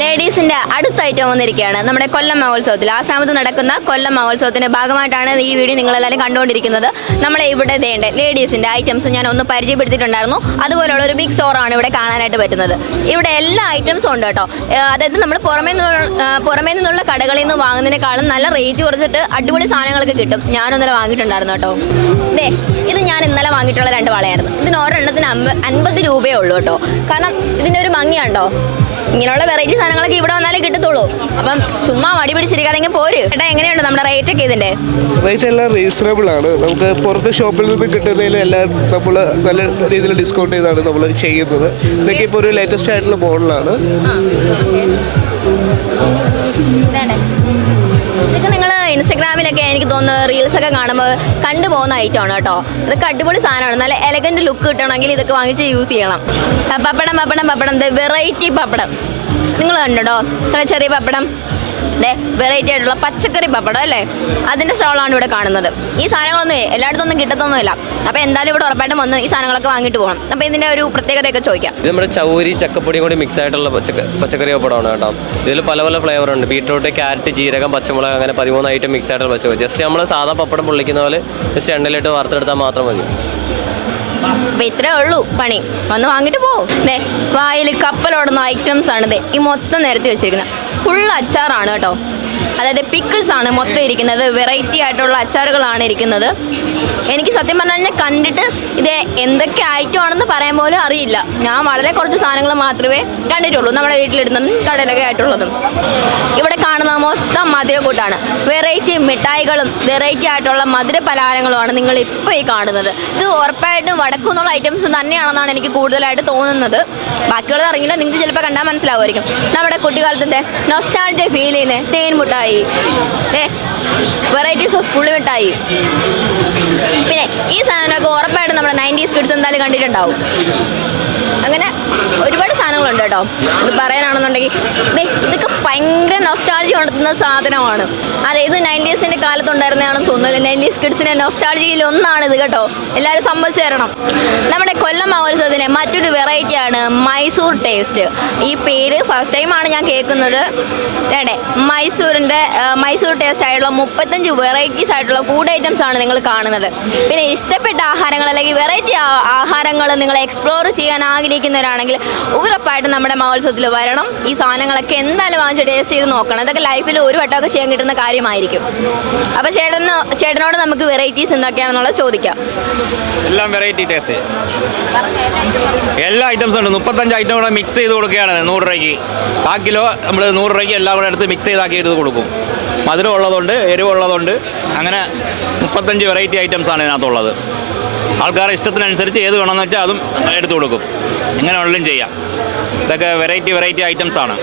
ലേഡീസിന്റെ അടുത്ത ഐറ്റം വന്നിരിക്കുകയാണ് നമ്മുടെ കൊല്ലം മഹോത്സവത്തിൽ. ആശ്രാമത്ത് നടക്കുന്ന കൊല്ലം മഹോത്സവത്തിന്റെ ഭാഗമായിട്ടാണ് ഈ വീഡിയോ നിങ്ങളെല്ലാവരും കണ്ടുകൊണ്ടിരിക്കുന്നത്. നമ്മളെ ഇവിടെ ദേണ്ട ലേഡീസിന്റെ ഐറ്റംസ് ഞാൻ ഒന്ന് പരിചയപ്പെടുത്തിയിട്ടുണ്ടായിരുന്നു. അതുപോലുള്ള ഒരു ബിഗ് സ്റ്റോറാണ് ഇവിടെ കാണാനായിട്ട് പറ്റുന്നത്. ഇവിടെ എല്ലാ ഐറ്റംസും ഉണ്ട് കേട്ടോ. അതായത് നമ്മൾ പുറമേ നിന്നുള്ള കടകളിൽ നിന്ന് വാങ്ങുന്നതിനേക്കാളും നല്ല റേറ്റ് കുറച്ചിട്ട് അടിപൊളി സാധനങ്ങളൊക്കെ കിട്ടും. ഞാനൊന്നര വാങ്ങിയിട്ടുണ്ടായിരുന്നു കേട്ടോ. ഇത് ഞാൻ ഇന്നലെ വാങ്ങിയിട്ടുള്ള 2 വളയായിരുന്നു. ഇതിന് ഒരെണ്ണത്തിന് 50 രൂപയേ ഉള്ളൂ കേട്ടോ. കാരണം ഇതിൻ്റെ ഒരു ഭംഗിയാണ്ടോ. ഇങ്ങനെയുള്ള വെറൈറ്റി സാധനങ്ങളൊക്കെ ഇവിടെ വന്നാലേ കിട്ടത്തുള്ളൂ. അപ്പം ചുമ്മാ മടി പിടിച്ചിരിക്കാതെങ്കിൽ പോര്. ഏട്ടാ, എങ്ങനെയുണ്ട് നമ്മുടെ റേറ്റ് ഒക്കെ? ഇതിന്റെ റേറ്റ് എല്ലാം റീസണബിൾ ആണ്. നമുക്ക് പുറത്ത് ഷോപ്പിൽ നിന്ന് കിട്ടുന്നതിലും എല്ലാം നമ്മൾ നല്ല രീതിയിൽ ഡിസ്കൗണ്ട് ചെയ്താണ് നമ്മൾ ചെയ്യുന്നത്. ഇതൊക്കെ ഇപ്പോൾ ഒരു ലേറ്റസ്റ്റ് ആയിട്ടുള്ള മോഡലാണ്. ഇതൊക്കെ നിങ്ങൾ ഇൻസ്റ്റഗ്രാമിലൊക്കെ എനിക്ക് തോന്നുന്നു റീൽസൊക്കെ കാണുമ്പോൾ കണ്ടുപോകുന്ന ഐറ്റമാണ് കേട്ടോ. ഇതൊക്കെ അടിപൊളി സാധനമാണ്. നല്ല എലഗൻറ്റ് ലുക്ക് കിട്ടണമെങ്കിൽ ഇതൊക്കെ വാങ്ങിച്ച് യൂസ് ചെയ്യണം. പപ്പടം വെറൈറ്റി പപ്പടം നിങ്ങൾ കണ്ടോ? ഇത്ര ചെറിയ പപ്പടം, വെറൈറ്റി ആയിട്ടുള്ള പച്ചക്കറി പപ്പടം അല്ലേ, അതിൻ്റെ സ്റ്റോളാണ് ഇവിടെ കാണുന്നത്. ഈ സാധനങ്ങളൊന്നും എല്ലായിടത്തൊന്നും കിട്ടത്തൊന്നുമില്ല. അപ്പോൾ എന്തായാലും ഇവിടെ ഉറപ്പായിട്ടും വന്ന് ഈ സാധനങ്ങളൊക്കെ വാങ്ങിയിട്ട് പോകണം. അപ്പോൾ ഇതിൻ്റെ ഒരു പ്രത്യേകതയൊക്കെ ചോദിക്കാം. ഇത് നമ്മുടെ ചൗരി ചക്കപ്പൊടിയും കൂടി മിക്സ് ആയിട്ടുള്ള പച്ചക്കറി പപ്പടമാണ് കേട്ടോ. ഇതിൽ പല പല ഫ്ലേവർ ഉണ്ട്. ബീട്രൂട്ട്, ക്യാരറ്റ്, ജീരകം, പച്ചമുളക്, അങ്ങനെ 13 ഐറ്റം മിക്സ് ആയിട്ടുള്ള പച്ചക്കറി. ജസ്റ്റ് നമ്മൾ സാധാ പപ്പടം പൊള്ളിക്കുന്ന പോലെ ജസ്റ്റ് എണ്ണയിലിട്ട് വറുത്തെടുത്താൽ മാത്രം മതി. അപ്പോൾ ഇത്രേ ഉള്ളൂ പണി. വന്ന് വാങ്ങിയിട്ട് പോകും. വായിൽ കപ്പലോടുന്ന ഐറ്റംസ് ആണ് ഈ മൊത്തം നിരത്തി വെച്ചിരിക്കുന്നത്. ഫുൾ അച്ചാറാണ് കേട്ടോ. അതായത് പിക്കിൾസ് ആണ് മൊത്തം ഇരിക്കുന്നത്. വെറൈറ്റി ആയിട്ടുള്ള അച്ചാറുകളാണ് ഇരിക്കുന്നത്. എനിക്ക് സത്യം പറഞ്ഞാൽ കണ്ടിട്ട് ഇത് എന്തൊക്കെ ഐറ്റം ആണെന്ന് പറയാൻ പോലും അറിയില്ല. ഞാൻ വളരെ കുറച്ച് സാധനങ്ങൾ മാത്രമേ കണ്ടിട്ടുള്ളൂ, നമ്മുടെ വീട്ടിലിടുന്നതും കടയിലൊക്കെ ആയിട്ടുള്ളതും. ഇവിടെ കാണുന്ന മൊത്തം മധുരക്കൂട്ടാണ്. വെറൈറ്റി മിഠായികളും വെറൈറ്റി ആയിട്ടുള്ള മധുര പലഹാരങ്ങളുമാണ് നിങ്ങൾ ഇപ്പോൾ ഈ കാണുന്നത്. ഇത് ഉറപ്പായിട്ടും വടക്കുന്നുള്ള ഐറ്റംസ് തന്നെയാണെന്നാണ് എനിക്ക് കൂടുതലായിട്ട് തോന്നുന്നത്. ബാക്കിയുള്ളത് അറിയില്ല, നിങ്ങൾക്ക് ചിലപ്പോൾ കണ്ടാൽ മനസ്സിലാവുമായിരിക്കും. നമ്മുടെ കുട്ടിക്കാലത്തെ നൊസ്റ്റാൾജിയ ഫീൽ ചെയ്യുന്നത് തേൻ മിഠായി, വെറൈറ്റീസ് ഓഫ് പുളിമിഠായി. പിന്നെ ഈ സാധനമൊക്കെ ഉറപ്പായിട്ടും നമ്മുടെ 90s കിഡ്സ് എന്തായാലും കണ്ടിട്ടുണ്ടാവും. അങ്ങനെ ഒരുപാട് സാധനങ്ങളുണ്ട് കേട്ടോ. ഇത് പറയാനാണെന്നുണ്ടെങ്കിൽ ഇതൊക്കെ ഭയങ്കര നൊസ്റ്റാൾജി ഉണർത്തുന്ന സാധനമാണ്. അതെ, ഇത് 90s കാലത്തുണ്ടായിരുന്നതാണെന്ന് തോന്നുന്നില്ല. 90s കിഡ്സിൻ്റെ നൊസ്റ്റാൾജിയിൽ ഒന്നാണിത് കേട്ടോ. എല്ലാവരും സമ്മതിച്ചു തരണം. നമ്മുടെ കൊല്ലം മഹോത്സവത്തിന് മറ്റൊരു വെറൈറ്റിയാണ് മൈസൂർ ടേസ്റ്റ്. ഈ പേര് ഫസ്റ്റ് ടൈമാണ് ഞാൻ കേൾക്കുന്നത്. മൈസൂർ ടേസ്റ്റ് ആയിട്ടുള്ള 35 വെറൈറ്റീസ് ആയിട്ടുള്ള ഫുഡ് ഐറ്റംസ് ആണ് നിങ്ങൾ കാണുന്നത്. പിന്നെ ഇഷ്ടപ്പെട്ട ആഹാരങ്ങൾ അല്ലെങ്കിൽ വെറൈറ്റി ആഹാരങ്ങൾ നിങ്ങൾ എക്സ്പ്ലോർ ചെയ്യാൻ ആഗ്രഹിക്കുന്നവരാണെങ്കിൽ ഉറപ്പായിട്ടും നമ്മുടെ മഹോത്സവത്തിൽ വരണം. ഈ സാധനങ്ങളൊക്കെ എന്തായാലും വാങ്ങിച്ച് ടേസ്റ്റ് ചെയ്ത് നോക്കണം. ഇതൊക്കെ ലൈഫിൽ ഒരു വട്ടമൊക്കെ ചെയ്യാൻ കിട്ടുന്ന കാര്യമായിരിക്കും. അപ്പോൾ ചേട്ടനോട് നമുക്ക് വെറൈറ്റീസ് എന്തൊക്കെയാണെന്നുള്ളത് ചോദിക്കാം. എല്ലാം വെറൈറ്റി ടേസ്റ്റ്, എല്ലാ ഐറ്റംസും ഉണ്ട്. 35 ഐറ്റം കൂടെ മിക്സ് ചെയ്ത് കൊടുക്കുകയാണ് 100 രൂപയ്ക്ക്. 1 കിലോ നമ്മൾ 100 രൂപയ്ക്ക് എല്ലാം കൂടെ എടുത്ത് മിക്സ് ചെയ്താക്കിയിട്ട് കൊടുക്കും. മധുരം ഉള്ളതുണ്ട്, എരിവുള്ളതുണ്ട്, അങ്ങനെ 35 വെറൈറ്റി ഐറ്റംസാണ് ഇതിനകത്തുള്ളത്. ആൾക്കാരുടെ ഇഷ്ടത്തിനനുസരിച്ച് ഏത് വേണമെന്ന് വെച്ചാൽ അതും എടുത്തു കൊടുക്കും. ഇങ്ങനെ ഉള്ളതും ചെയ്യാം. ഇതൊക്കെ വെറൈറ്റി ഐറ്റംസാണ്.